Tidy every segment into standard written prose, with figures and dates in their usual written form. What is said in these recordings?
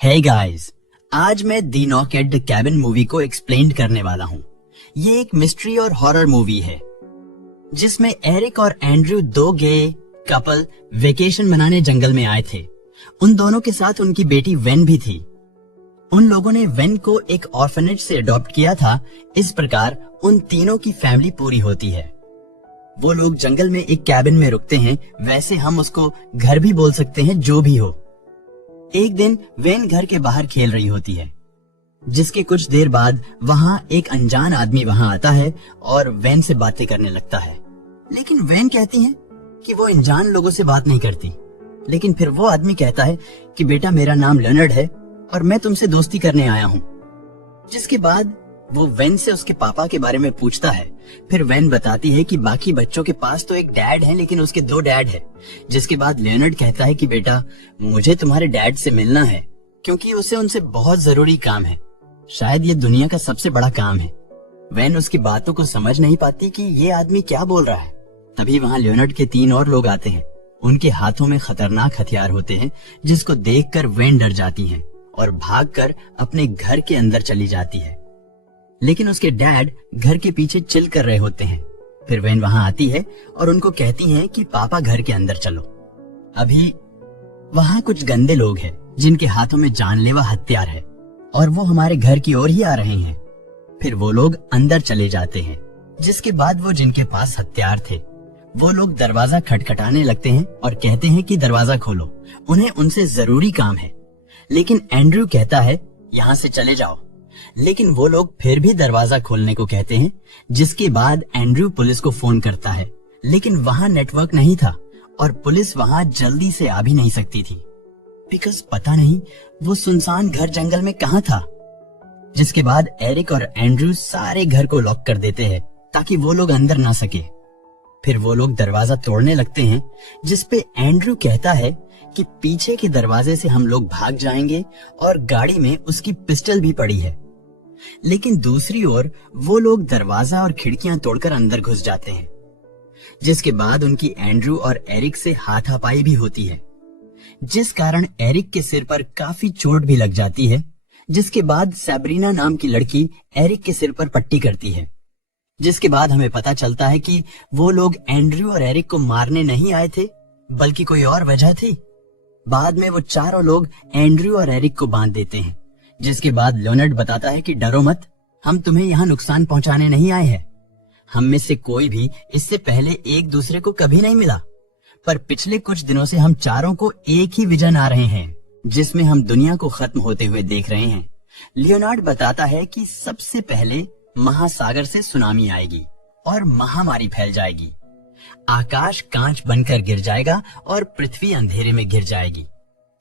Hey guys, आज मैं the knock at the cabin movie को एक्सप्लेन करने वाला हूँ। ये एक मिस्ट्री और हॉरर मूवी है जिसमें एरिक और एंड्रयू दो गे कपल वेकेशन मनाने जंगल में आए थे। उन दोनों के साथ उनकी बेटी वेन भी थी। उन लोगों ने वेन को एक ऑर्फनेज से अडॉप्ट किया था। इस प्रकार उन तीनों की फैमिली पूरी होती है। वो लोग जंगल में एक कैबिन में रुकते हैं, वैसे हम उसको घर भी बोल सकते हैं, जो भी हो। एक दिन वेन घर के बाहर खेल रही होती है, जिसके कुछ देर बाद वहां एक अनजान आदमी वहां आता है और वेन से बातें करने लगता है। लेकिन वेन कहती है कि वो अनजान लोगों से बात नहीं करती। लेकिन फिर वो आदमी कहता है कि बेटा, मेरा नाम लेनर्ड है और मैं तुमसे दोस्ती करने आया हूँ। जिसके बाद वो वेन से उसके पापा के बारे में पूछता है। फिर वेन बताती है कि बाकी बच्चों के पास तो एक डैड है, लेकिन उसके दो डैड है। जिसके बाद लेनर्ड कहता है कि बेटा, मुझे तुम्हारे डैड से मिलना है, क्योंकि उसे उनसे बहुत जरूरी काम है। शायद ये दुनिया का सबसे बड़ा काम है। वेन उसकी बातों को समझ नहीं पाती कि ये आदमी क्या बोल रहा है। तभी वहाँ लेनर्ड के तीन और लोग आते हैं। उनके हाथों में खतरनाक हथियार होते हैं, जिसको देखकर वेन डर जाती है और भागकर अपने घर के अंदर चली जाती है। लेकिन उसके डैड घर के पीछे चिल कर रहे होते हैं। फिर वेन वहां आती है और उनको कहती है कि पापा घर के अंदर चलो। अभी वहां कुछ गंदे लोग हैं जिनके हाथों में जानलेवा हथियार है और वो हमारे घर की ओर ही आ रहे हैं। फिर वो लोग अंदर चले जाते हैं। जिसके बाद वो जिनके पास हथियार थे वो लोग दरवाजा खटखटाने लगते हैं और कहते हैं कि दरवाजा खोलो, उन्हें उनसे जरूरी काम है। लेकिन एंड्रयू कहता है यहाँ से चले जाओ। लेकिन वो लोग फिर भी दरवाजा खोलने को कहते हैं। जिसके बाद एंड्रयू पुलिस को फोन करता है, लेकिन वहां नेटवर्क नहीं था और पुलिस वहां जल्दी से आ भी नहीं सकती थी, बिकॉज पता नहीं वो सुनसान घर जंगल में कहाँ था। जिसके बाद एरिक और एंड्रयू सारे घर को लॉक कर देते हैं ताकि वो लोग अंदर ना सके। फिर वो लोग दरवाजा तोड़ने लगते हैं, जिसपे एंड्रयू कहता है कि पीछे के दरवाजे से हम लोग भाग जाएंगे और गाड़ी में उसकी पिस्टल भी पड़ी है। लेकिन दूसरी ओर वो लोग दरवाजा और खिड़कियां तोड़कर अंदर घुस जाते हैं। जिसके बाद उनकी एंड्रयू और एरिक से हाथापाई भी होती है, जिस कारण एरिक के सिर पर काफी चोट भी लग जाती है। जिसके बाद सैब्रीना नाम की लड़की एरिक के सिर पर पट्टी करती है। जिसके बाद हमें पता चलता है कि वो लोग एंड्रयू और एरिक को मारने नहीं आए थे, बल्कि कोई और वजह थी। बाद में वो चारों लोग एंड्रयू और एरिक को बांध देते हैं। जिसके बाद लेनर्ड बताता है कि डरो मत, हम तुम्हें यहाँ नुकसान पहुंचाने नहीं आए हैं। हम में से कोई भी इससे पहले एक दूसरे को कभी नहीं मिला, पर पिछले कुछ दिनों से हम चारों को एक ही विजन आ रहे हैं, जिसमें हम दुनिया को खत्म होते हुए देख रहे हैं। लियोनार्ड बताता है कि सबसे पहले महासागर से सुनामी आएगी और महामारी फैल जाएगी। आकाश कांच बनकर गिर जाएगा और पृथ्वी अंधेरे में गिर जाएगी।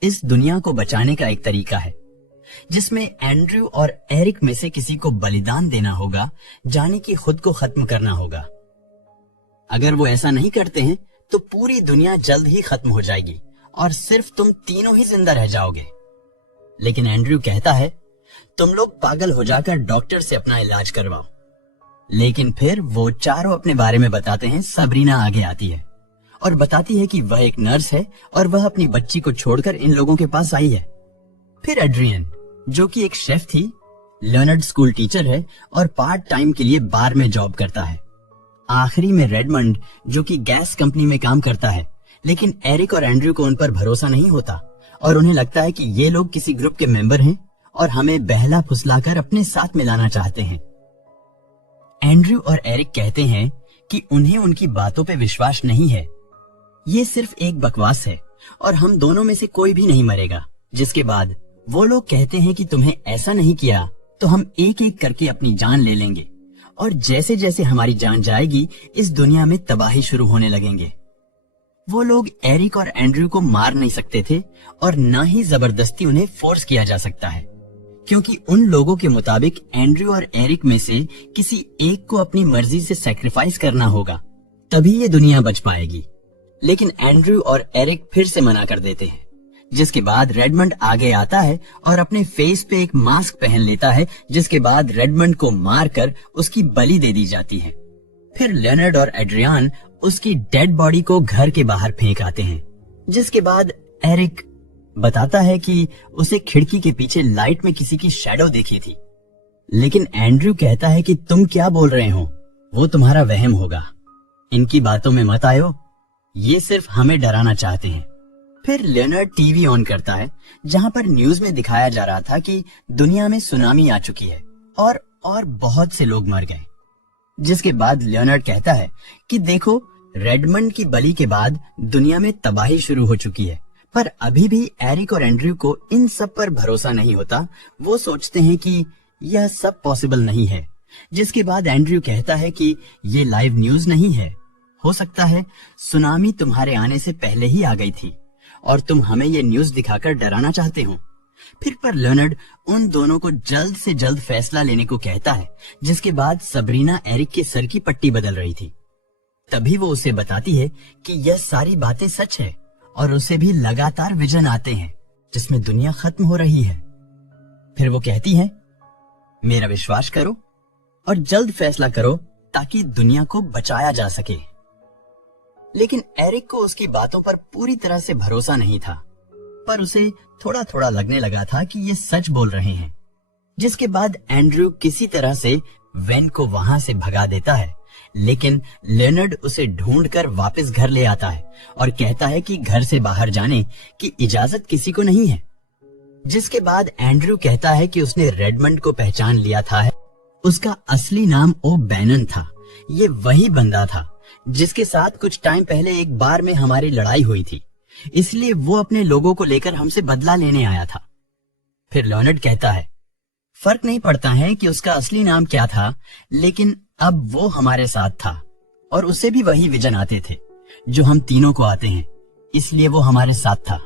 इस दुनिया को बचाने का एक तरीका है, जिसमें एंड्रयू और एरिक में से किसी को बलिदान देना होगा, जाने कि खुद को खत्म करना होगा। अगर वो ऐसा नहीं करते हैं तो पूरी दुनिया जल्द ही खत्म हो जाएगी और सिर्फ तुम तीनों ही जिंदा रह जाओगे। लेकिन एंड्रयू कहता है, तुम लोग पागल हो जाकर डॉक्टर से अपना इलाज करवाओ। लेकिन फिर वो चारों अपने बारे में बताते हैं। सैब्रीना आगे आती है और बताती है कि वह एक नर्स है और वह अपनी बच्ची को छोड़कर इन लोगों के पास आई है। फिर एड्रियन, जो कि एक शेफ थी, लेनर्ड स्कूल टीचर है और पार्ट टाइम के लिए बार में जॉब करता है। आखिरी में रेडमंड, जो कि गैस कंपनी में काम करता है। लेकिन एरिक और एंड्रयू को उन पर भरोसा नहीं होता और उन्हें लगता है कि ये लोग किसी ग्रुप के मेंबर हैं और हमें बहला फुसलाकर अपने साथ मिलाना चाहते हैं। एंड्रयू और एरिक कहते हैं कि उन्हें उनकी बातों पे विश्वास नहीं है। ये सिर्फ एक बकवास है और हम दोनों में से कोई भी नहीं मरेगा। जिसके बाद वो लोग कहते हैं कि तुम्हें ऐसा नहीं किया तो हम एक एक करके अपनी जान ले लेंगे और जैसे जैसे हमारी जान जाएगी इस दुनिया में तबाही शुरू होने लगेंगे। वो लोग एरिक और एंड्रयू को मार नहीं सकते थे और ना ही जबरदस्ती उन्हें फोर्स किया जा सकता है, क्योंकि उन लोगों के मुताबिक एंड्रयू और एरिक में से किसी एक को अपनी मर्जी से सैक्रिफाइस करना होगा, तभी ये दुनिया बच पाएगी। लेकिन एंड्रयू और एरिक फिर से मना कर देते हैं। जिसके बाद रेडमंड आगे आता है और अपने फेस पे एक मास्क पहन लेता है। जिसके बाद रेडमंड को मारकर उसकी बलि दे दी जाती है। फिर लेनर्ड और एड्रियन उसकी डेड बॉडी को घर के बाहर फेंक आते हैं। जिसके बाद एरिक बताता है कि उसे खिड़की के पीछे लाइट में किसी की शैडो देखी थी। लेकिन एंड्रयू कहता है कि तुम क्या बोल रहे हो, वो तुम्हारा वहम होगा, इनकी बातों में मत आयो, ये सिर्फ हमें डराना चाहते हैं। फिर लियोनार्ड टीवी ऑन करता है जहां पर न्यूज में दिखाया जा रहा था कि दुनिया में सुनामी आ चुकी है और बहुत से लोग मर गए। जिसके बाद लियोनार्ड कहता है कि देखो, रेडमंड की बलि के बाद दुनिया में तबाही शुरू हो चुकी है, पर अभी भी एरिक और एंड्रयू को इन सब पर भरोसा नहीं होता। वो सोचते हैं कि यह सब पॉसिबल नहीं है। जिसके बाद एंड्रयू कहता है कि ये लाइव न्यूज नहीं है, हो सकता है सुनामी तुम्हारे आने से पहले ही आ गई थी और तुम हमें ये न्यूज दिखाकर डराना चाहते हो। फिर पर लियोनार्ड उन दोनों को जल्द से जल्द फैसला लेने को कहता है। जिसके बाद सबरीना एरिक के सर की पट्टी बदल रही थी। तभी वो उसे बताती है कि यह सारी बातें सच है और उसे भी लगातार विजन आते हैं जिसमें दुनिया खत्म हो रही है। फिर वो कहती है, मेरा विश्वास करो और जल्द फैसला करो ताकि दुनिया को बचाया जा सके। लेकिन एरिक को उसकी बातों पर पूरी तरह से भरोसा नहीं था, पर उसे थोड़ा थोड़ा लगने लगा था कि ये सच बोल रहे हैं। जिसके बाद एंड्रयू किसी तरह से वेन को वहां से भगा देता है, लेकिन लियोनार्ड उसे ढूंढकर वापस घर ले आता है और कहता है कि घर से बाहर जाने की इजाजत किसी को नहीं है। जिसके बाद एंड्रयू कहता है कि उसने रेडमंड को पहचान लिया था। उसका असली नाम ओ बैनन था। ये वही बंदा था जिसके साथ कुछ टाइम पहले एक बार में हमारी लड़ाई हुई थी, इसलिए वो अपने लोगों को लेकर हमसे बदला लेने आया था। फिर लियोनार्ड कहता है, फर्क नहीं पड़ता है कि उसका असली नाम क्या था, लेकिन अब वो हमारे साथ था और उसे भी वही विजन आते थे जो हम तीनों को आते हैं, इसलिए वो हमारे साथ था।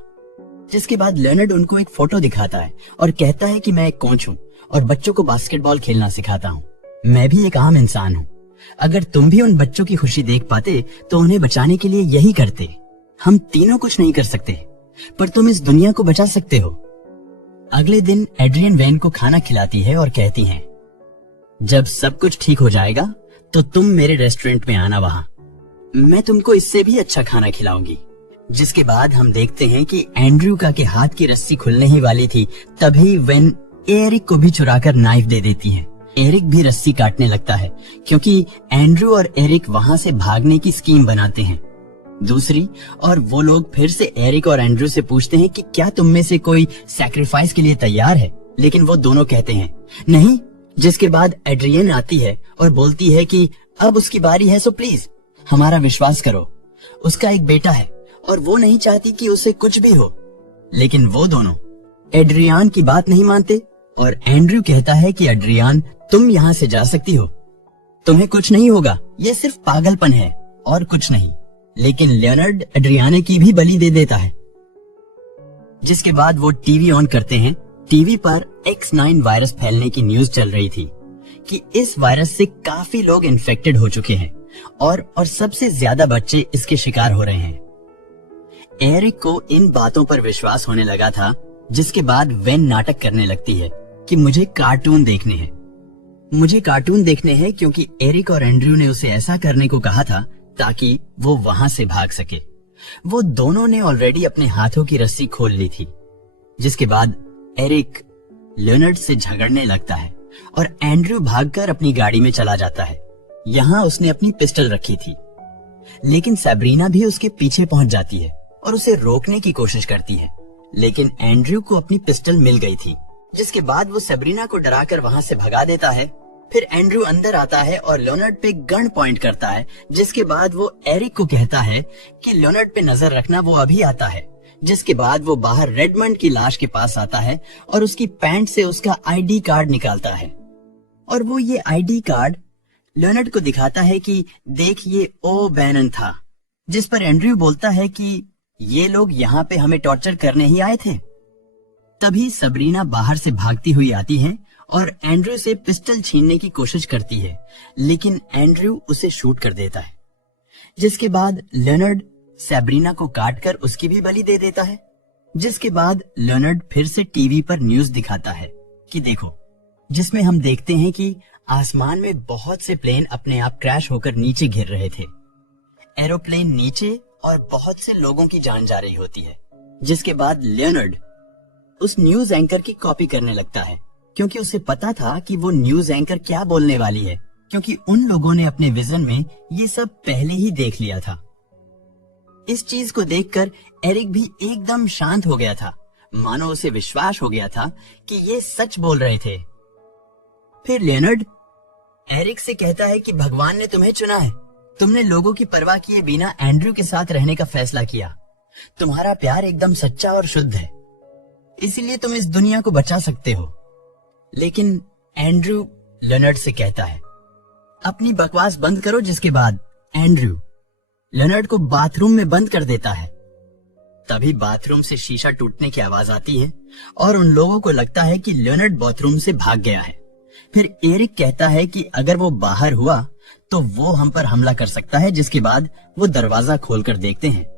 जिसके बाद लियोनार्ड उनको एक फोटो दिखाता है और कहता है कि मैं एक कोच हूँ और बच्चों को बास्केटबॉल खेलना सिखाता हूँ। मैं भी एक आम इंसान हूँ। अगर तुम भी उन बच्चों की खुशी देख पाते तो उन्हें बचाने के लिए यही करते। हम तीनों कुछ नहीं कर सकते, पर तुम इस दुनिया को बचा सकते हो। अगले दिन एड्रियन वैन को खाना खिलाती है और कहती है, जब सब कुछ ठीक हो जाएगा तो तुम मेरे रेस्टोरेंट में आना, वहां मैं तुमको इससे भी अच्छा खाना खिलाऊंगी। जिसके बाद हम देखते हैं कि एंड्रयू का के हाथ की रस्सी खुलने ही वाली थी, तभी वेन एरिक को भी चुराकर नाइफ दे देती है। एरिक भी रस्सी काटने लगता है क्योंकि एंड्रयू और एरिक वहां से भागने की स्कीम बनाते हैं। दूसरी और वो लोग फिर से एरिक और एंड्रयू से पूछते हैं कि क्या तुम में से कोई सैक्रिफाइस के लिए तैयार है, लेकिन वो दोनों कहते हैं नहीं। जिसके बाद एड्रियन आती है और बोलती है कि अब उसकी बारी है, सो प्लीज हमारा विश्वास करो। उसका एक बेटा है और वो नहीं चाहती कि उसे कुछ भी हो। लेकिन वो दोनों एड्रियान की बात नहीं मानते और एंड्रयू कहता है कि एड्रियान, तुम यहाँ से जा सकती हो, तुम्हें कुछ नहीं होगा, ये सिर्फ पागलपन है और कुछ नहीं। लेकिन लियोनार्ड एड्रियाना की भी बलि दे देता है। जिसके बाद वो टीवी ऑन करते हैं। टीवी पर X9 वायरस फैलने की न्यूज चल रही थी कि इस वायरस से काफी लोग इन्फेक्टेड हो चुके हैं और सबसे ज्यादा बच्चे इसके शिकार हो रहे हैं। एरिक को इन बातों पर विश्वास होने लगा था। जिसके बाद वेन नाटक करने लगती है कि मुझे कार्टून देखने हैं, मुझे कार्टून देखने हैं, क्योंकि एरिक और एंड्रयू ने उसे ऐसा करने को कहा था ताकि वो वहां से भाग सके। वो दोनों ने ऑलरेडी अपने हाथों की रस्सी खोल ली थी। जिसके बाद एरिक लियोनार्ड से झगड़ने लगता है और एंड्रयू भागकर अपनी गाड़ी में चला जाता है। यहाँ उसने अपनी पिस्टल रखी थी, लेकिन सैब्रीना भी उसके पीछे पहुंच जाती है और उसे रोकने की कोशिश करती है, लेकिन एंड्रयू को अपनी पिस्टल मिल गई थी। जिसके बाद वो सैब्रीना को डराकर वहां से भगा देता है। फिर एंड्रयू अंदर आता है और लियोनार्ड पे गन पॉइंट करता है। जिसके बाद वो एरिक को कहता है कि लियोनार्ड पे नजर रखना, वो अभी आता है। जिसके बाद वो बाहर रेडमंड की लाश के पास आता है और उसकी पैंट से उसका आईडी कार्ड निकालता है और वो ये आईडी कार्ड लियोनार्ड को दिखाता है कि देख, ये ओ बैनन था। जिस पर एंड्रयू बोलता है कि ये लोग यहाँ पे हमें टॉर्चर करने ही आए थे। तभी सबरीना बाहर से भागती हुई आती है और एंड्रयू से पिस्टल छीनने की कोशिश करती है, लेकिन एंड्रयू उसे शूट कर देता है। जिसके बाद लियोनार्ड सैब्रीना को काटकर उसकी भी बलि दे देता है। जिसके बाद लियोनार्ड फिर से टीवी पर न्यूज दिखाता है कि देखो, जिसमें हम देखते हैं कि आसमान में बहुत से प्लेन अपने आप क्रैश होकर नीचे गिर रहे थे। एरोप्लेन नीचे और बहुत से लोगों की जान जा रही होती है। जिसके बाद लियोनार्ड उस न्यूज एंकर की कॉपी करने लगता है, क्योंकि उसे पता था कि वो न्यूज एंकर क्या बोलने वाली है, क्योंकि उन लोगों ने अपने विजन में ये सब पहले ही देख लिया था। इस चीज को देखकर एरिक भी एकदम शांत हो गया था, मानो उसे विश्वास हो गया था कि ये सच बोल रहे थे। फिर लियोनार्ड एरिक से कहता है कि भगवान ने तुम्हें चुना है। तुमने लोगों की परवाह किए बिना एंड्रयू के साथ रहने का फैसला किया। तुम्हारा प्यार एकदम सच्चा और शुद्ध है, इसीलिए तुम इस दुनिया को बचा सकते हो। लेकिन एंड्रयू लियोनार्ड से कहता है, अपनी बकवास बंद करो। जिसके बाद एंड्रयू लियोनार्ड को बाथरूम में बंद कर देता है। तभी बाथरूम से शीशा टूटने की आवाज आती है और उन लोगों को लगता है कि लियोनार्ड बाथरूम से भाग गया है। फिर एरिक कहता है कि अगर वो बाहर हुआ तो वो हम पर हमला कर सकता है। जिसके बाद वो दरवाजा खोलकर देखते हैं।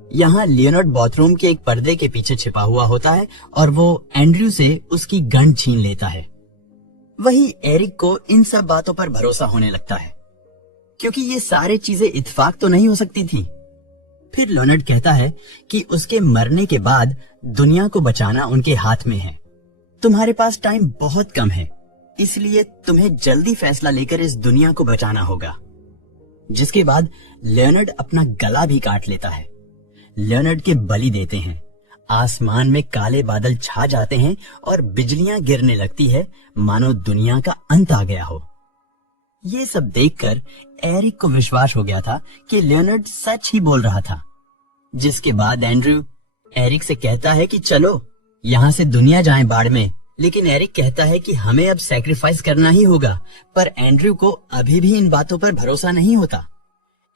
यहाँ लियोनार्ड बाथरूम के एक पर्दे के पीछे छिपा हुआ होता है और वो एंड्रयू से उसकी गन छीन लेता है। वही एरिक को इन सब बातों पर भरोसा होने लगता है, क्योंकि ये सारी चीजें इत्तेफाक तो नहीं हो सकती थी। फिर लियोनार्ड कहता है कि उसके मरने के बाद दुनिया को बचाना उनके हाथ में है। तुम्हारे पास टाइम बहुत कम है, इसलिए तुम्हें जल्दी फैसला लेकर इस दुनिया को बचाना होगा। जिसके बाद लियोनार्ड अपना गला भी काट लेता है। लियोनार्ड के बलि देते हैं। आसमान में काले बादल छा जाते हैं और बिजलियां गिरने लगती है, मानो दुनिया का अंत आ गया हो। ये सब देखकर एरिक को विश्वास हो गया था कि लियोनार्ड सच ही बोल रहा था। जिसके बाद एंड्रयू एरिक से कहता है कि चलो यहाँ से दुनिया जाएं बाढ़ में। लेकिन एरिक कहता है कि हमें अब सैक्रिफाइस करना ही होगा, पर एंड्रयू को अभी भी इन बातों पर भरोसा नहीं होता।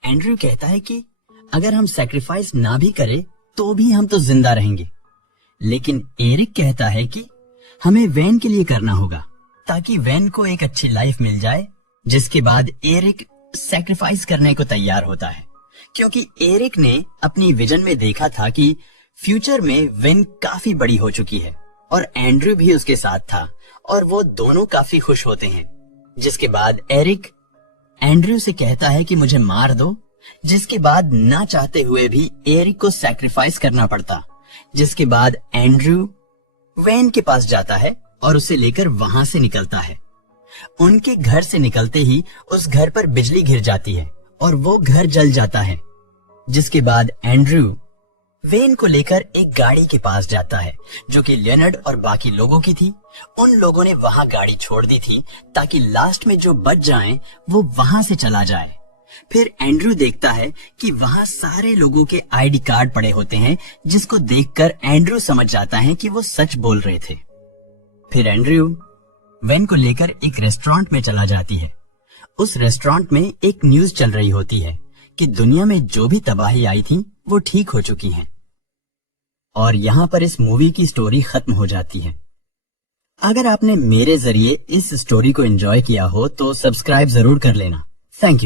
एंड्रयू कहता है कि अगर हम सैक्रिफाइस ना भी करें तो भी हम तो जिंदा रहेंगे। लेकिन एरिक कहता है कि हमें वैन के लिए करना होगा, ताकि वैन को एक अच्छी लाइफ मिल जाए। जिसके बाद एरिक सैक्रिफाइस करने को तैयार होता है, क्योंकि एरिक ने अपनी विजन में देखा था कि फ्यूचर में वैन काफी बड़ी हो चुकी है और एंड्रयू भी उसके साथ था और वो दोनों काफी खुश होते हैं। जिसके बाद एरिक एंड्रयू से कहता है कि मुझे मार दो। जिसके बाद ना चाहते हुए भी एरिक को सैक्रिफाइस करना पड़ता। जिसके बाद एंड्रयू वैन के पास जाता है और उसे लेकर वहां से निकलता है। उनके घर से निकलते ही उस घर पर बिजली गिर जाती है और वो घर जल जाता है। जिसके बाद एंड्रयू वैन को लेकर एक गाड़ी के पास जाता है, जो कि लियोनार्ड और बाकी लोगों की थी। उन लोगों ने वहां गाड़ी छोड़ दी थी ताकि लास्ट में जो बच जाएं वो वहां से चला जाए। फिर एंड्रयू देखता है कि वहां सारे लोगों के आईडी कार्ड पड़े होते हैं, जिसको देखकर एंड्रयू समझ जाता है कि वो सच बोल रहे थे। फिर एंड्रयू वैन को लेकर एक रेस्टोरेंट में चला जाती है। उस रेस्टोरेंट में एक न्यूज चल रही होती है कि दुनिया में जो भी तबाही आई थी वो ठीक हो चुकी है। और यहाँ पर इस मूवी की स्टोरी खत्म हो जाती है। अगर आपने मेरे जरिए इस स्टोरी को एंजॉय किया हो तो सब्सक्राइब जरूर कर लेना। Thank you.